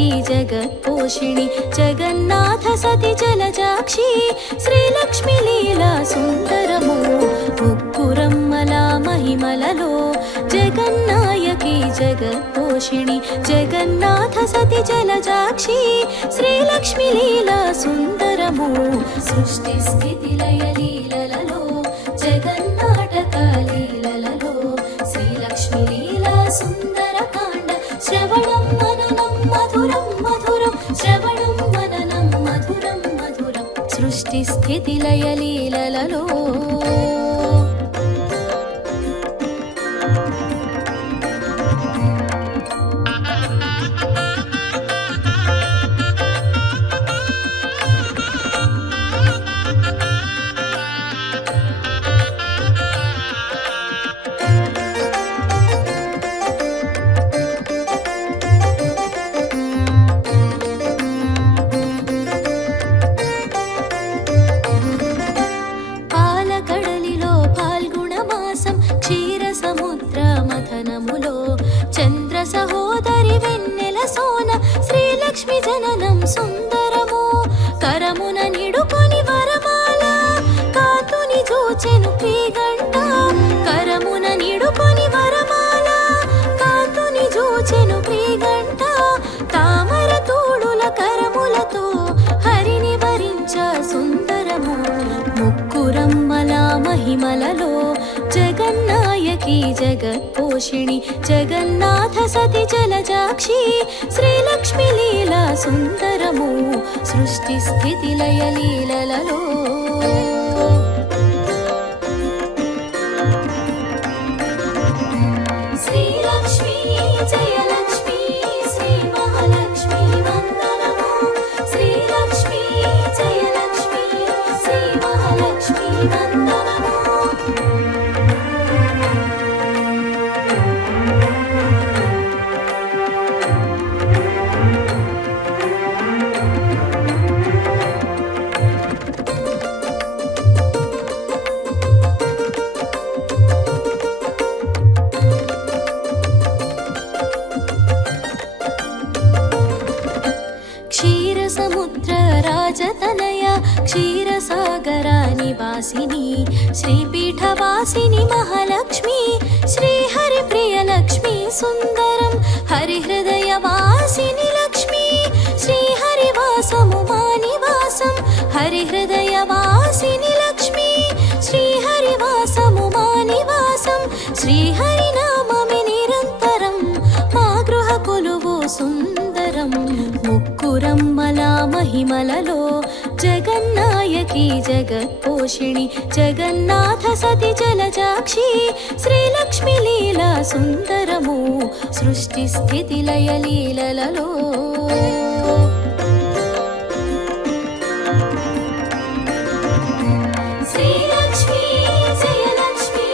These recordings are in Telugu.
जगन्नायकी जगत्पोषिणि जगन्नाथ सति जलजाक्षी श्रीलक्ष्मी लीला सुन्दरमो मुग्गुरम्मला महिमలలో जगन्नायकी जगत्पोषिणि जगन्नाथ सति जलजाक्षी श्रीलक्ष्मी लीला सुन्दरमो सृष्टि स्थिति लय लीलలలో जगन्नाटक लीलలలో श्रीलक्ष्मी लीला सुन्दरकाण्ड श्रवणं मननं मधुरं मधुरं श्रवणं मननं मधुरं मधुरं सृष्टि स्थिति लय लीलలలో చంద్ర సహోదరి వెన్నెల సోన శ్రీలక్ష్మి జననం సుందరమో కరమున నిడుకొని వరమాల కాతుని జోచెను క్రీగంట కరమున నిడుకొని వరమాల కాతుని జోచెను క్రీగంట తామర తోడుల కరములతో హరిని వరించ సుందరమో ముక్కురమ్మల महिमలలో जगन्नायकी जगत्पोषिणि जगन्नाथ सति जलजाक्षी श्रीलक्ष्मी लीला सुन्दरमो सृष्टि स्थिति लय लीलలలో श्रीलक्ष्मी जयलक्ष्मी श्री महालक्ष्मी वन्दनमो श्रीलक्ष्मी जयलक्ष्मी श्री महालक्ष्मी वन्दनमो राजतनया क्षीरसागरा निवासिनी श्रीपीठवासिनी महालक्ष्मी श्रीहरिप्रियलक्ष्मी सुन्दरं हरिहृदयवासिनी लक्ष्मी श्रीहरिवासमुमानिवासं हरिहृदयवासिनी लक्ष्मी श्रीहरिवासमुमानिवासं श्रीहरिनाममे निरन्तरं मा गृहकुलुवो सुन्दरं मुक्कुरम्मला महिमలలో जगन्नायकी जगत्पोषिणि जगन्नाथ सति जलजाक्षी श्रीलक्ष्मी लीला सुन्दरमो सृष्टि स्थिति लय लीलలలో श्रीलक्ष्मी जयलक्ष्मी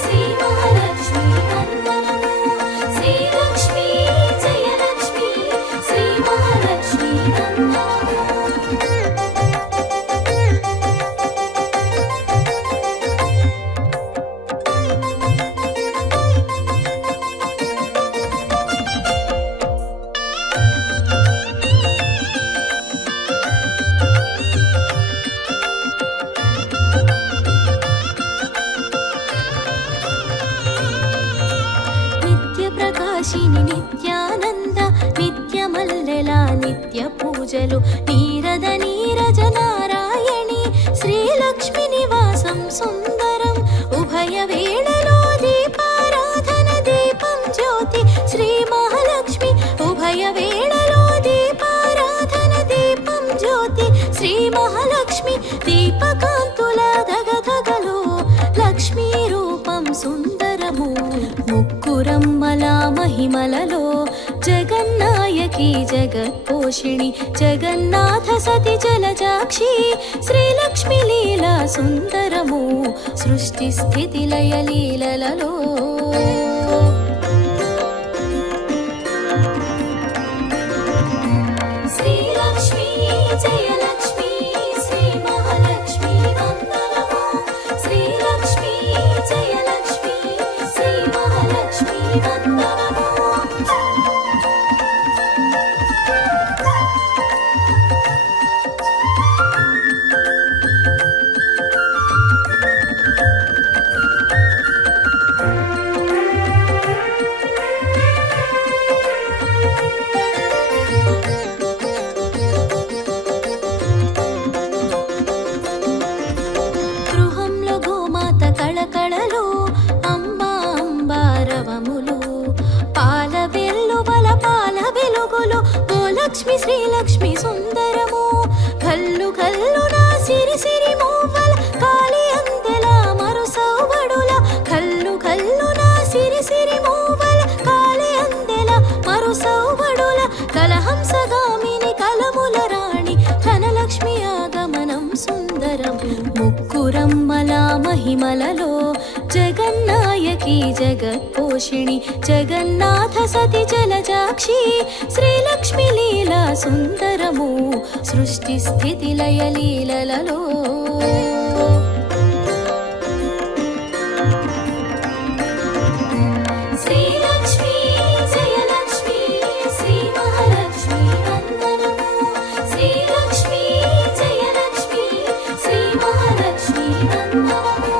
श्री महालक्ष्मी वन्दनमो श्रीलक्ष्मी जयलक्ष्मी श्री महालक्ष्मी वन्दनमो నిత్యానంద నిత్యమల్లెల నిత్య పూజలు నీరద నీరజ నారాయణి శ్రీలక్ష్మి నివాసం సుందరం ఉభయ వేళలో దీపారాధన దీపం జ్యోతి శ్రీ మహాలక్ష్మి ఉభయ వేళలో దీపారాధన దీపం జ్యోతి శ్రీ మహాలక్ష్మి దీపకాంతుల ధగధగలో లక్ష్మీ రూపం సుందరము ముక్కురమ్మల महिमలలో जगन्नायकी जगत्पोषिणि जगन्नाथ सति जलजाक्षी श्रीलक्ष्मी लीला सुन्दरमो सृष्टि स्थिति लय लीलలలో श्रीलक्ष्मी जयलक्ष्मी श्री महालक्ष्मी वन्दनमो श्रीलक्ष्मी जयलक्ष्मी श्री महालक्ष्मी वन्दनमो లక్ష్మి శ్రీలక్ష్మి సుందరము కల్లు కల్లు నా సిరి సిరి మూవల కాలి అందెల మరుసౌబడుల కల్లు కల్లు నా సిరి సిరి మూవల కాలి అందెల మరుసౌబడుల కలహంసగామిని కలముల రాణి ధనలక్ష్మి ఆగమనం సుందరం ముక్కురమ్మల మహిమలలో జగన్నాయకి జగత్పోషిణి జగన్నాథ సతి జలజాక్షి శ్రీలక్ష్మి లీలా సుందరము సృష్టి స్థితి లయ లీలలలో శ్రీలక్ష్మి జయలక్ష్మి శ్రీ మహాలక్ష్మి వందనము శ్రీలక్ష్మి జయలక్ష్మి శ్రీ మహాలక్ష్మి వందనము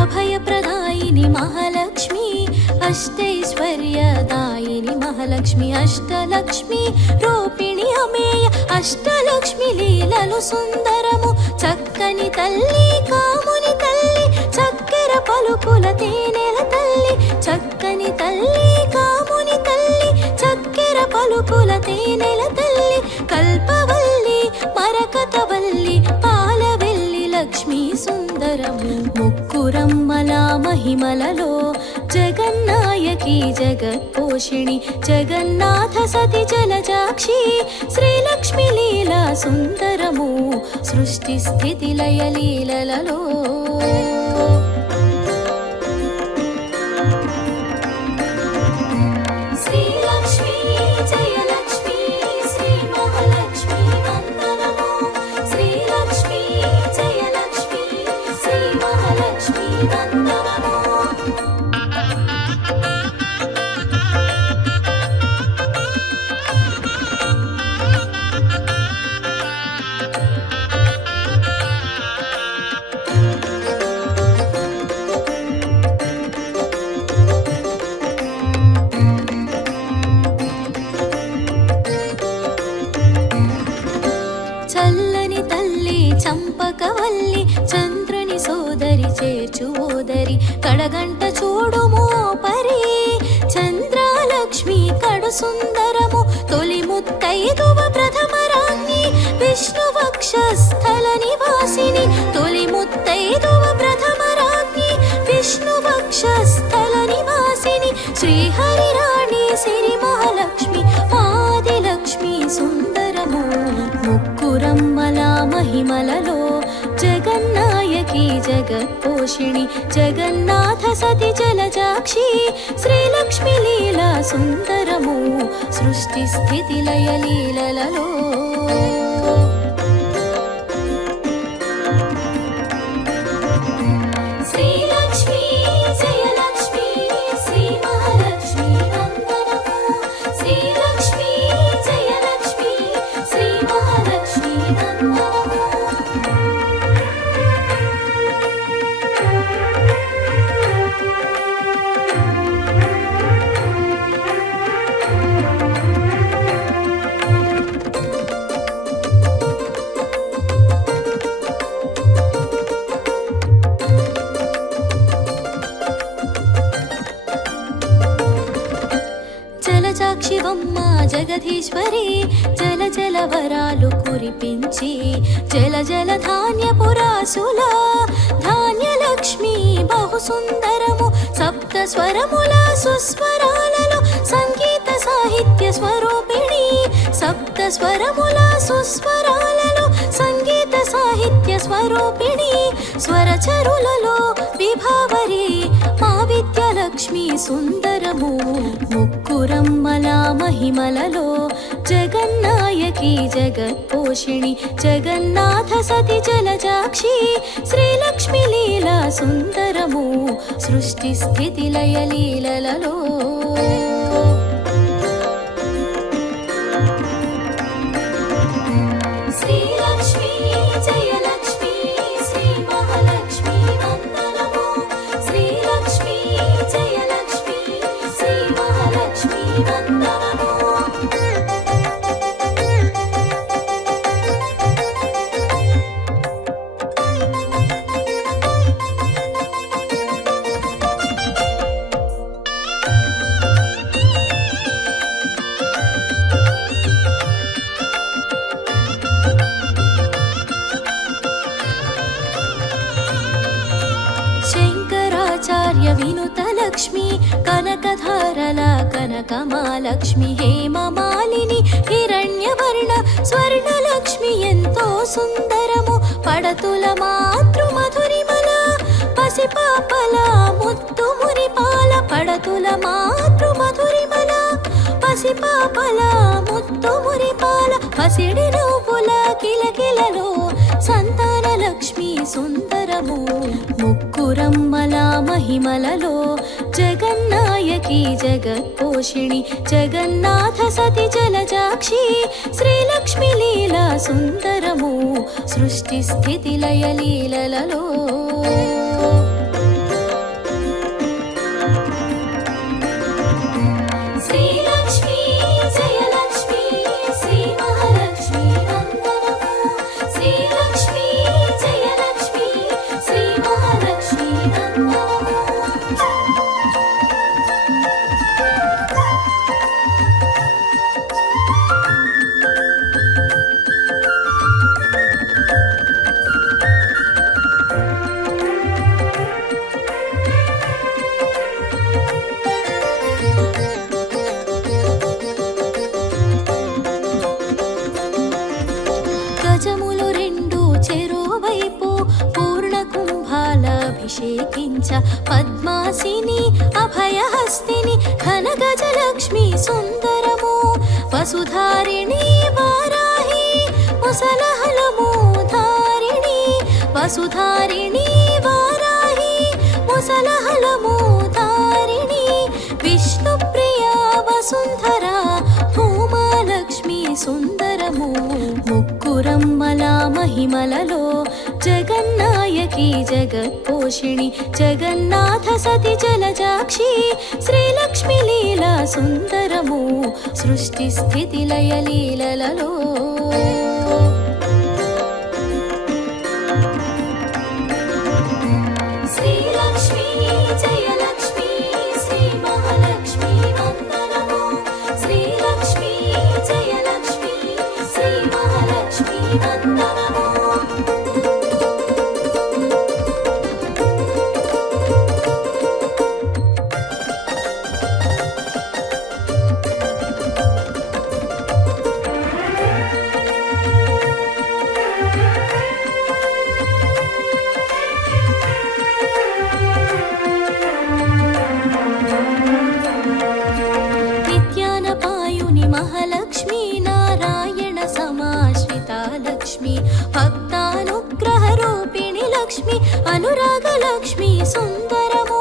అభయప్రదాయిని మహాలక్ష్మి అష్టైశ్వర్యదాయిని మహాలక్ష్మి అష్టలక్ష్మి రూపిణి అమేయ అష్టలక్ష్మి లీలలు సుందరము చక్కని తల్లి కాముని తల్లి చక్కెర పలుకుల తేనెల తల్లి చక్కని తల్లి కాముని తల్లి చక్కెర పలుకుల తేనెల తల్లి కల్పవల్లి మరకతవల్లి పాలవెల్లి లక్ష్మీ సుందరము ముక్కురమ్మల మహిమలలో జగన్నాయకి జగత్పోషిణి జగన్నాథ సతి జలజాక్షి శ్రీలక్ష్మి లీలా సుందరము సృష్టి స్థితి లయ లీలలలో శ్రీలక్ష్మి జయలక్ష్మి శ్రీ మహాలక్ష్మి వందనము శ్రీలక్ష్మి జయలక్ష్మి శ్రీ మహాలక్ష్మి వందనము చల్లని తల్లి చంపకవల్లి చంద్రుని సోదరి చేర్చువోదరి కడగంట చూడుమో పరి చంద్రాలక్ష్మి కడు సుందరము తొలి ముత్తైదువ ప్రథమరాణి విష్ణువక్షస్థల నివాసిని తొలి ముత్తైదువ ప్రథమరాణి విష్ణువక్షస్థల నివాసిని శ్రీహరి రాణి సిరి మహాలక్ష్మి ఆదిలక్ష్మి సుందరము ముక్కురమ్మల మహిమలలో జగన్నాయకి జగత్పోషిణి జగన్నాథ సతి జలజాక్షి శ్రీలక్ష్మి లీలా సుందరము సృష్టి స్థితి లయ లీలలలో శ్రీలక్ష్మి జయలక్ష్మి శ్రీ మహాలక్ష్మి వందనము శ్రీలక్ష్మి జయలక్ష్మి శ్రీ మహాలక్ష్మి వందనము జలజాక్షివమ్మ జగదీశ్వరి జల జల వరాలు కురిపించి జల జల ధాన్యపురాసుల ధాన్యలక్ష్మి బహు సుందరము సప్త స్వరముల సుస్వరాలలో సంగీత సాహిత్య స్వరూపిణి సప్త స్వరముల సుస్వరాలలో సంగీత సాహిత్య స్వరూపిణి స్వరచరులలో విభావరి మా విద్యాలక్ష్మి సుందరము ముక్కురమ్మల మహిమలలో జగన్నాయకి జగత్పోషిణి జగన్నాథ సతి జలజాక్షి శ్రీలక్ష్మి లీలా సుందరము సృష్టి స్థితి లయ లీలలలో శ్రీలక్ష్మి జయలక్ష్మి శ్రీ మహాలక్ష్మి వందనము వందనము. శంకరాచార్య వినుత లక్ష్మి కనకధారల కనకమాలక్ష్మి హేమమాలిని హిరణ్యవర్ణ స్వర్ణలక్ష్మి ఎంతో సుందరము పడతుల మాతృ మధురిమల పసిపాపల ముత్తు మురిపాల పడతుల మాతృ మధురిమల పసిపాపల ముత్తు మురిపాల పసిడి నవ్వుల కిలకిలలో సంతాన లక్ష్మి సుందరము ముక్కురమ్మల మహిమలలో జగన్నాయకి జగత్పోషిణి జగన్నాథ సతి జలజాక్షి శ్రీలక్ష్మి లీలా సుందరము సృష్టి స్థితి లయ లీలలలో శ్రీలక్ష్మి జయలక్ష్మి శ్రీ మహాలక్ష్మి వందనము. శ్రీలక్ష్మి జయలక్ష్మి శ్రీ మహాలక్ష్మి వందనము. గజములు రెండు చెరోవైపు పూర్ణ కుంభాలభిషేకించ పద్మాసిని అభయహస్తిని ఘన గజలక్ష్మి సుందరము వసుధారిణి వారాహి ముసలహలము ధారిణి వసుధారిణి వారాహి ముసలహలము ధారిణి విష్ణుప్రియ వసుంధర భూమాలక్ష్మి సుందరము ముక్కురమ్మల మహిమలలో జగన్నాయకి జగత్పోషిణి జగన్నాథ సతి జలజాక్షి శ్రీలక్ష్మి లీలా సుందరము సృష్టి స్థితి లయ లీలలలో శ్రీలక్ష్మి జయలక్ష్మి శ్రీ మహాలక్ష్మి వందనము. శ్రీలక్ష్మి జయలక్ష్మి శ్రీ మహాలక్ష్మి వందనము. నిత్యానపాయుని మహాలక్ష్మి నారాయణ సమాశ్రిత లక్ష్మి భక్తానుగ్రహ రూపిణి లక్ష్మి అనురాగ లక్ష్మి సుందరము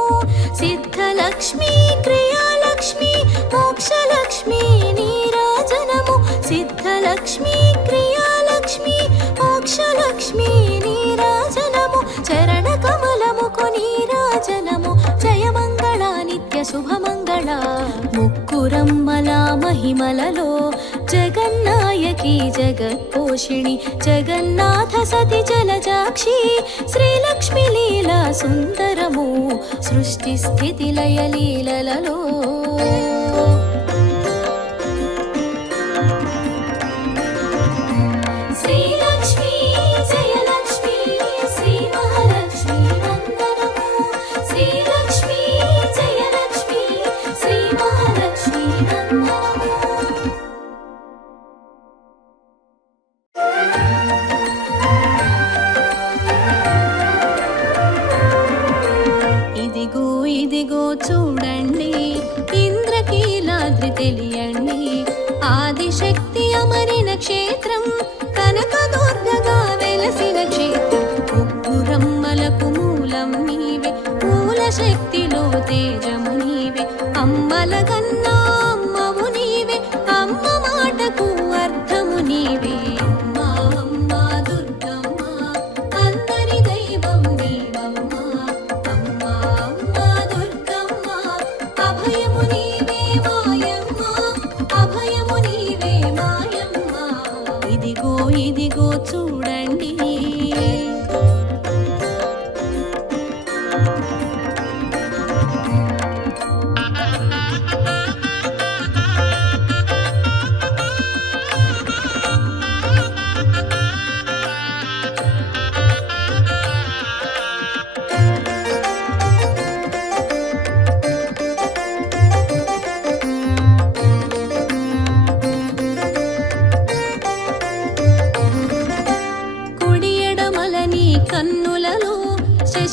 సిద్ధలక్ష్మి క్రియాలక్ష్మి మోక్షలక్ష్మి నీరాజనము సిద్ధలక్ష్మి క్రియాలక్ష్మి మోక్షలక్ష్మి నీరాజనము చరణ కమలముకు నీరాజనము జయమంగళ నిత్య శుభమంగళ ముక్కురమ్మల మహిమలలో జగన్నాయకి జగత్పోషిణి జగన్నాథ సతి జలజాక్షి శ్రీలక్ష్మి లీలా సుందరము సృష్టి స్థితి లయ లీలలలో శ్రీలక్ష్మి జయలక్ష్మి శ్రీ మహాలక్ష్మి వందనము. శ్రీలక్ష్మి జయలక్ష్మి శ్రీ మహాలక్ష్మి వందనము. ఇదిగో ఇదిగో చూడండి ఇంద్రకి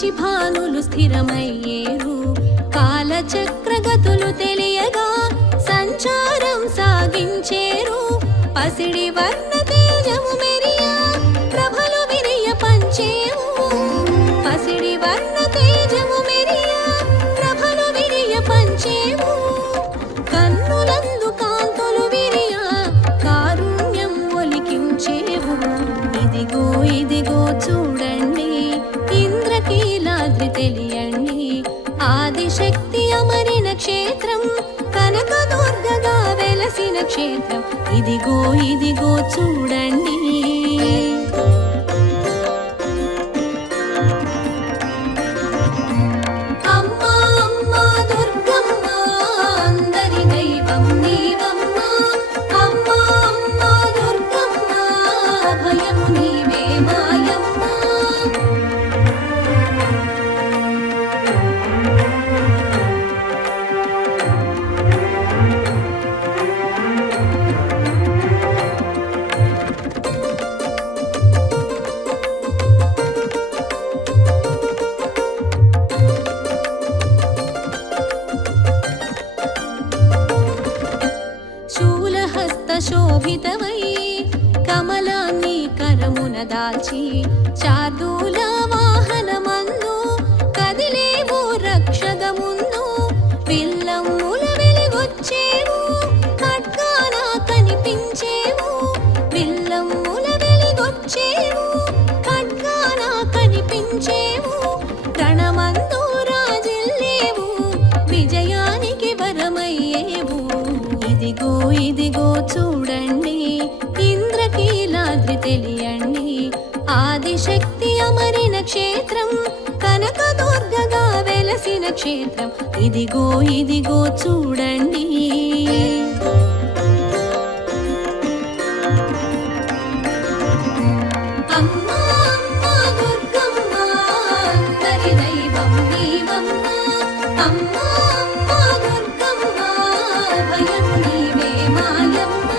మంచి భానులు స్థిరమయ్యేరు. కాలచక్రగతులు తెలియగా సంచారం సాగించేరు. పసిడి వర్ణ తేజము మెరియా ప్రభలు విరియ పంచేవు. పసిడి వర్ణ తేజము మెరియా ప్రభలు విరియ పంచేవు. కన్నులందు కాంతులు విరియా కారుణ్యం ఒలికించేవు. ఇదిగో ఇదిగో చూడండి ఇంద్రకీలాద్రి తెలియండి. ఆదిశక్తి అమరిన క్షేత్రం కనకదుర్గగా వెలసిన క్షేత్రం. ఇదిగో ఇదిగో చూడండి. అమ్మా అమ్మా దుర్గమ్మ అందరి దైవం నీవమ్మా. అమ్మా అమ్మా దుర్గమ్మ భయము నీవే మాయమ్మ. శోభితమై కమలాన్ని కరమున దాల్చి చార్దూల వాహనమందు కదిలేవు రక్షగముందు. విల్లమ్ముల వెలిగొచ్చేవు ఖడ్గాన కనిపించేవు. విల్లమ్ముల వెలిగొచ్చేవు ఖడ్గాన కనిపించేవు. రణమందు రాజిల్లేవు విజయానికి వరమయ్యేవు. ఇదిగో ఇదిగో చూడండి ఇంద్రకీలాద్రి తెలియండి. ఆదిశక్తి అమరిన క్షేత్రం కనకదుర్గగా వెలసిన క్షేత్రం. ఇదిగో ఇదిగో చూడండి. అమ్మా అమ్మా దుర్గమ్మ అందరి దైవం నీవమ్మ. అమ్మా అమ్మా దుర్గమ్మ భయము నీవే మాయమ్మ.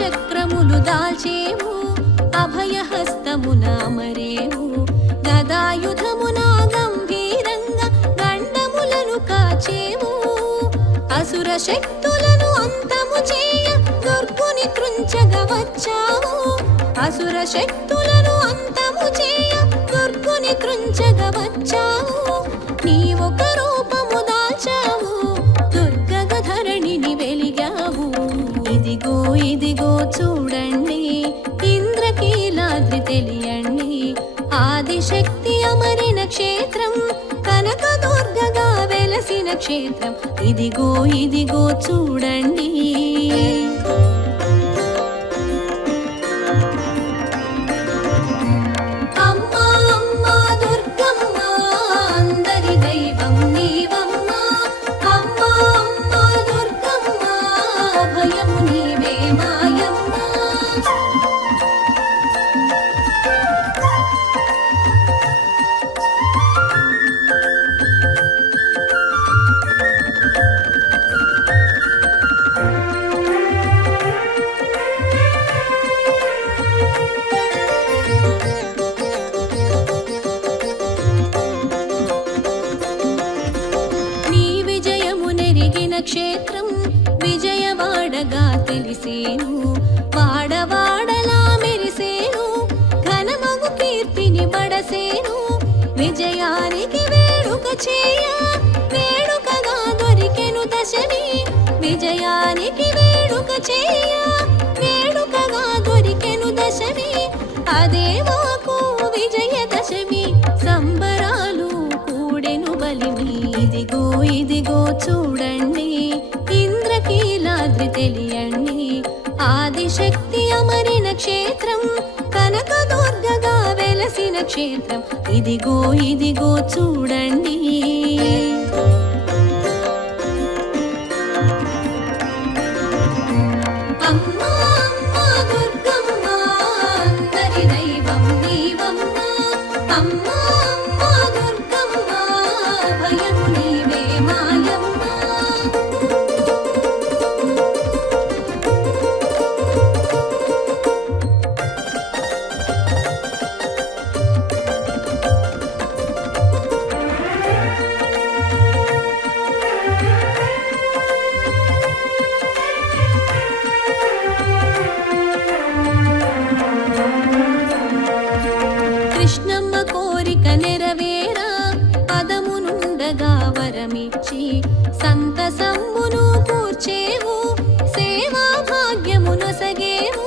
చక్రములు దాల్చేవు అభయహస్తమున అమరేవు. గదాయుధమున గంభీరంగా గండములను కాచేవు. అసుర శక్తులను అంతము చేయ దుర్గుని కృంచగా వచ్చావు. అసుర శక్తులను అంతము చేయ దుర్గుని కృంచగా వచ్చావు. నీవొక రూపము దాల్చావు దుర్గగ ధరణిని వెలిగావు. ఇదిగో ఇదిగో చూడండి ఇంద్రకీలాద్రి తెలియండి. ఆదిశక్తి అమరిన క్షేత్రం కనకదుర్గగా వెలసిన క్షేత్రం. ఇదిగో ఇదిగో చూడండి. అమ్మా అమ్మా దుర్గమ్మ అందరి దైవం నీవమ్మ. అమ్మా అమ్మా దుర్గమ్మ భయము నీవే మాయమ్మ. నీ విజయము నెరిగిన క్షేత్రం విజయవాడగా తెలిసేను. వాడవాడలా మెరిసేను ఘనమగు కీర్తిని బడసేను. విజయానికి వేడుక చేయ వేడుకగా దొరికెను దశమి. విజయానికి వేడుక చేయ వేడుకగా దొరికెను దశమి. అదే మాకు విజయదశమి సంబరాలు కూడెను బలిమి. ఇదిగో ఇదిగో చూడండి ఇంద్రకీలాద్రి తెలియండి. ఆదిశక్తి అమరిన క్షేత్రం కనకదుర్గగా వెలసిన క్షేత్రం. ఇదిగో ఇదిగో చూడండి. అమ్మా అమ్మా దుర్గమ్మ భయము నీవే మాయమ్మ. కృష్ణమ్మ కోరిక నెరవేరా పదమునుండగా వరమిచ్చి సంతసంబును కూర్చేవు సేవా భాగ్యమునొసగేవు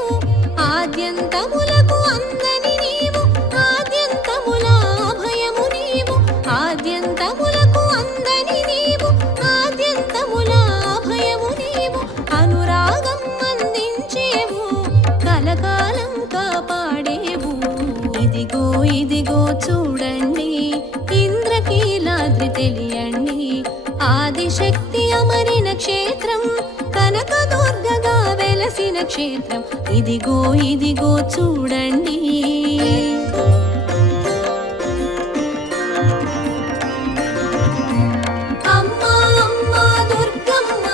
ఆద్యంతములకు అందని నీవు ఆద్యంతముల అభయము నీవు ఆద్యంతములకు అందని నీవు ఆద్యంతముల అభయము నీవు అనురాగం అందించేవు కలకాలం కాపాడేవు. ఇదిగో ఇదిగో చూడండి ఇంద్రకీలాద్రి తెలియండి ఆదిశక్తి అమరిన క్షేత్రం కనకదుర్గగా వెలసిన క్షేత్రం. ఇదిగో ఇదిగో చూడండి. అమ్మా అమ్మా దుర్గమ్మ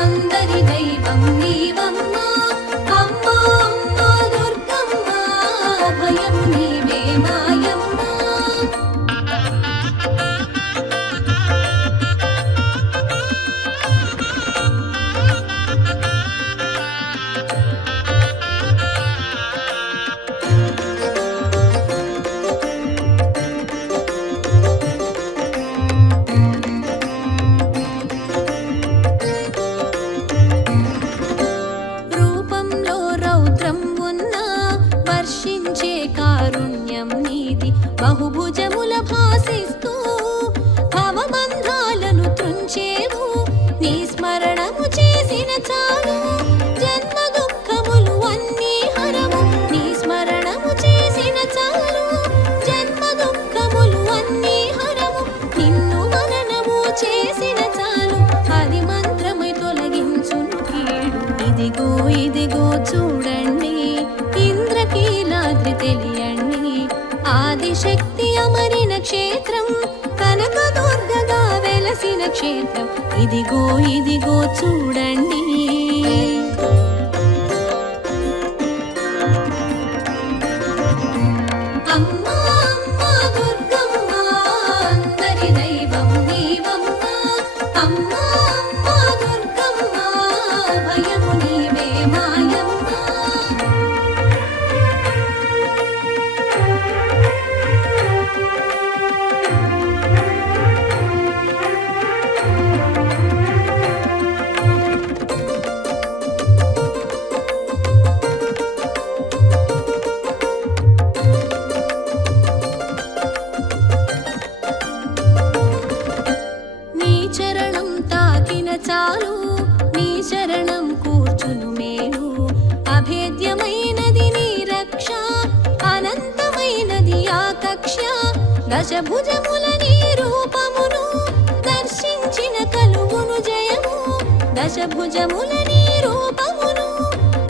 అందరి దైవం నీవమ్మ. అమ్మా అమ్మా దుర్గమ్మ భయము నీవే మాయమ్మ. రూపంలో రౌద్రం ఉన్నా వర్షించే కారుణ్యం నీది బహుభుజముల భాసిస్తూ భవబంధాలను త్రుంచేవు నీ స్మరణము చేసిన చాలు జన్మ దుఃఖములు అన్నీ హరము నీ స్మరణము చేసిన చాలు జన్మ దుఃఖములు అన్నీ హరము నిన్ను మననము చేసిన చాలు అది మంత్రమై తొలగించును కీడు. ఇదిగో ఇదిగో చూడండి ఇంద్రకీలాద్రి తెలియండి ఆదిశక్తి అమరిన క్షేత్రం కనకదుర్గగా వెలసిన క్షేత్రం. ఇదిగో ఇదిగో చూడండి. అమ్మా అమ్మా దుర్గమ్మ అందరి దైవం నీవమ్మ. అమ్మా అమ్మా దుర్గమ్మ భయము నీవే మాయమ్మ. నీ చరణం తాకిన చాలు నీ చరణం కూర్చును మేలు అభేద్యమైనది నీ రక్ష అనంతమైనది ఆ కక్ష దశభుజముల నీ రూపమును దర్శించిన కలుగును జయము దశభుజముల నీ రూపమును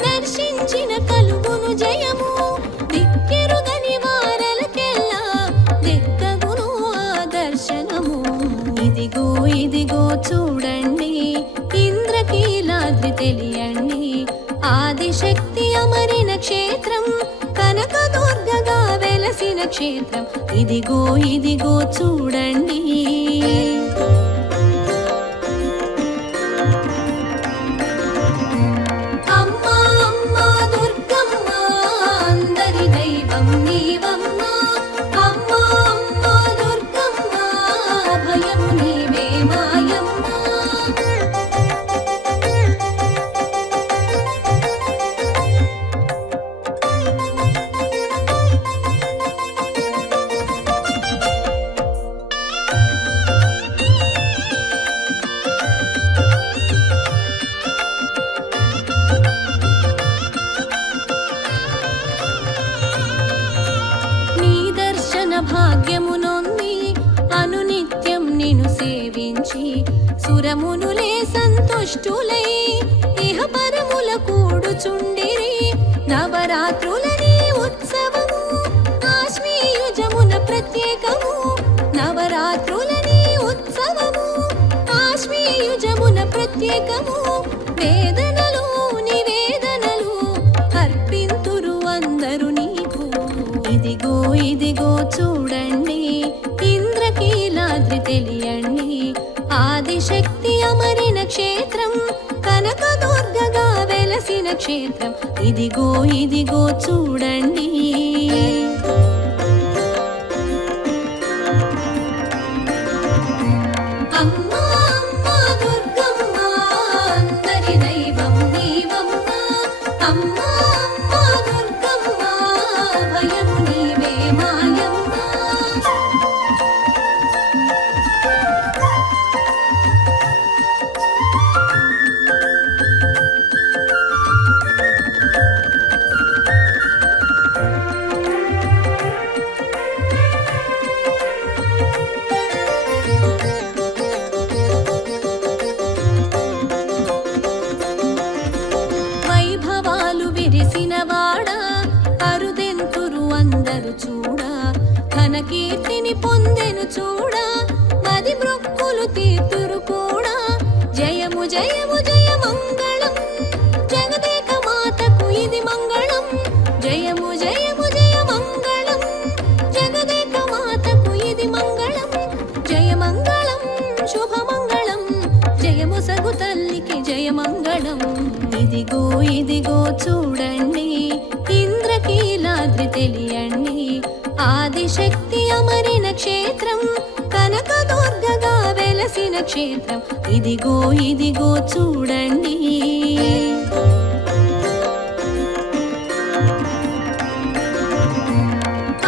దర్శించిన కలుగును జయము దిక్కెరుగని వారలకెల్లా దిక్కగును ఆ దర్శనము. ఇదిగో ఇదిగో చూడండి ఇంద్రకీలాద్రి తెలియండి ఆదిశక్తి అమరిన క్షేత్రం కనకదుర్గగా వెలసిన క్షేత్రం. ఇదిగో ఇదిగో చూడండి. అమ్మా అమ్మా దుర్గమ్మ అందరి దైవం నీవమ్మ. అమ్మా అమ్మా దుర్గమ్మ భయము నీవే మాయమ్మ. నీ దర్శన భాగ్యమునొంది అనునిత్యం నిన్ను సేవించి సురమునులే సంతుష్టులై ఇహ పరముల కూడుచుండిరి నవరాత్రుల నీ ఉత్సవము ఆశ్వీయుజమున అభిషేకము వేదనలు నివేదనలు అర్పింతురు అందరు నీకు. ఇదిగో ఇదిగో చూడండి ఇంద్రకీలాద్రి తెలియండి, ఆదిశక్తి అమరిన క్షేత్రం కనకదుర్గగా వెలసిన క్షేత్రం. ఇదిగో ఇదిగో చూడండి. అమ్మా అమ్మా దుర్గమ్మ అందరి దైవం నీవమ్మ. అమ్మా అమ్మా దుర్గమ్మ భయము నీవే మాయమ్మ. వైభవాలు విరిసినవాడా అరుదెంతురు అందరు చూడా, ఘనకీర్తిని పొందెను చూడా, మది మృక్కులు తీర్తురు కూడా. జయము జయము జయ మంగళం జగదేక మాతకు ఇది మంగళం. జయము జయము జయ మంగళం జగదేక మాతకు ఇది మంగళం. జయ మంగళం శుభమంగళం జయము సగు తల్లికి జయ మంగళం. ఇదిగో ఇదిగో చూడండి ఇంద్రకీలాద్రి తెలియండి, ఆదిశక్తి అమరిన క్షేత్రం కనకదుర్గగా వెలసిన క్షేత్రం. ఇదిగో ఇదిగో చూడండి.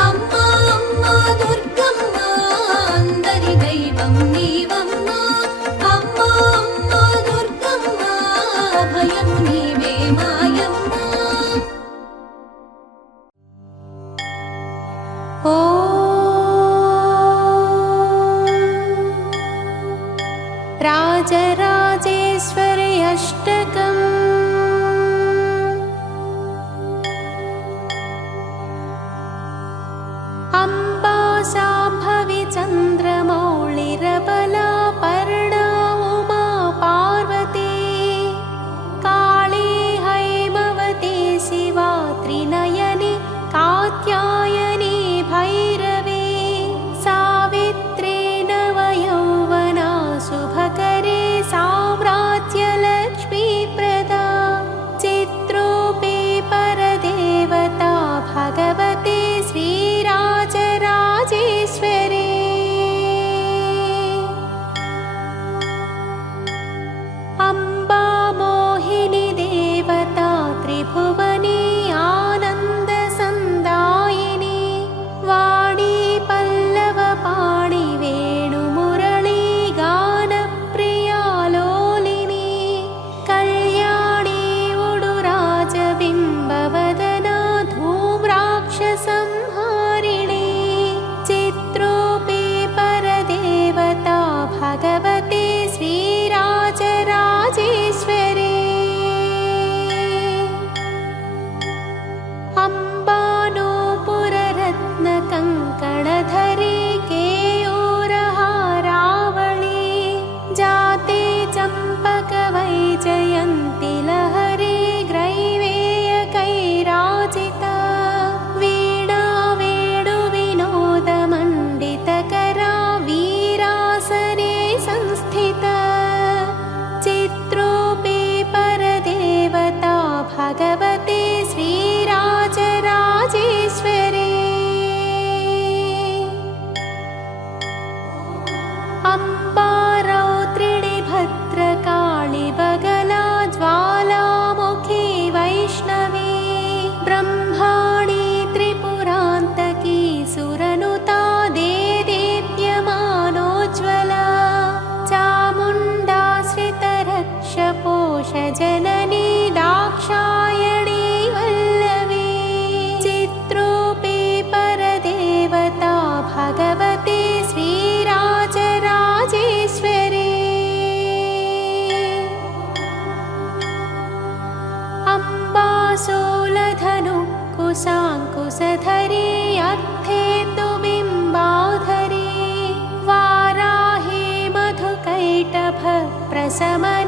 అమ్మా అమ్మా దుర్గమ్మ అందరి దైవం నీవమ్మ. అమ్మా అమ్మా దుర్గమ్మ భయము నీవే మాయమ్మ. राजराजेश्वरि अष्टकम्। अम्बा शाम्भवी चन्द्रमौळिरबला पर्णा उमा पार्वती, काली हैमवती शिवा त्रिनयनी कात्यायनी भैरवी, सावित्री नवयौवना शुभकरी साम्राज्यलक्ष्मी प्रदा, चित्रूपी परदेवता भगवती श्रीराजराजेश्वरी। अम्बा मोहिनी देवता त्रिभुवनी आनन्दसन्दायिनी, वाणी पल्लवपाणि वेणुमुरळी गानप्रियालोलिनी, कल्याणी उडुराजबिम्बवदना धूम्राक्षसंहारिणी, चित्रूपी परदेवता भगवती श्रीराजराजेश्वरी। अम्बानूपुररत्नकङ्कणधरी केयूरहारावळी, जाते चम्पकवैजयन्ति लहरी ग्रैवेयकैराजिता, वीणा वेणुविनोदमण्डितकरा वीरासने संस्थिता, चित्रूपी परदेवता भगवती श्रीराजराजेश्वरी। अम्बा रौद्रिणी भद्रकाळी बगला ज्वालामुखी वैष्णवी, ब्रह्माणी त्रिपुरान्तकी सुरनुता देदीप्यमानोज्ज्वला, चामुण्डाश्रितरक्षपोषजननी दाक्षायणी वल्लवी, चित्रूपी परदेवता भगवती श्रीराजराजेश्वरी। अम्बा शूलधनु कुशाङ्कुशधरी अर्थेन्दुबिम्बाधरी, वाराही मधुकैटभ प्रशमनी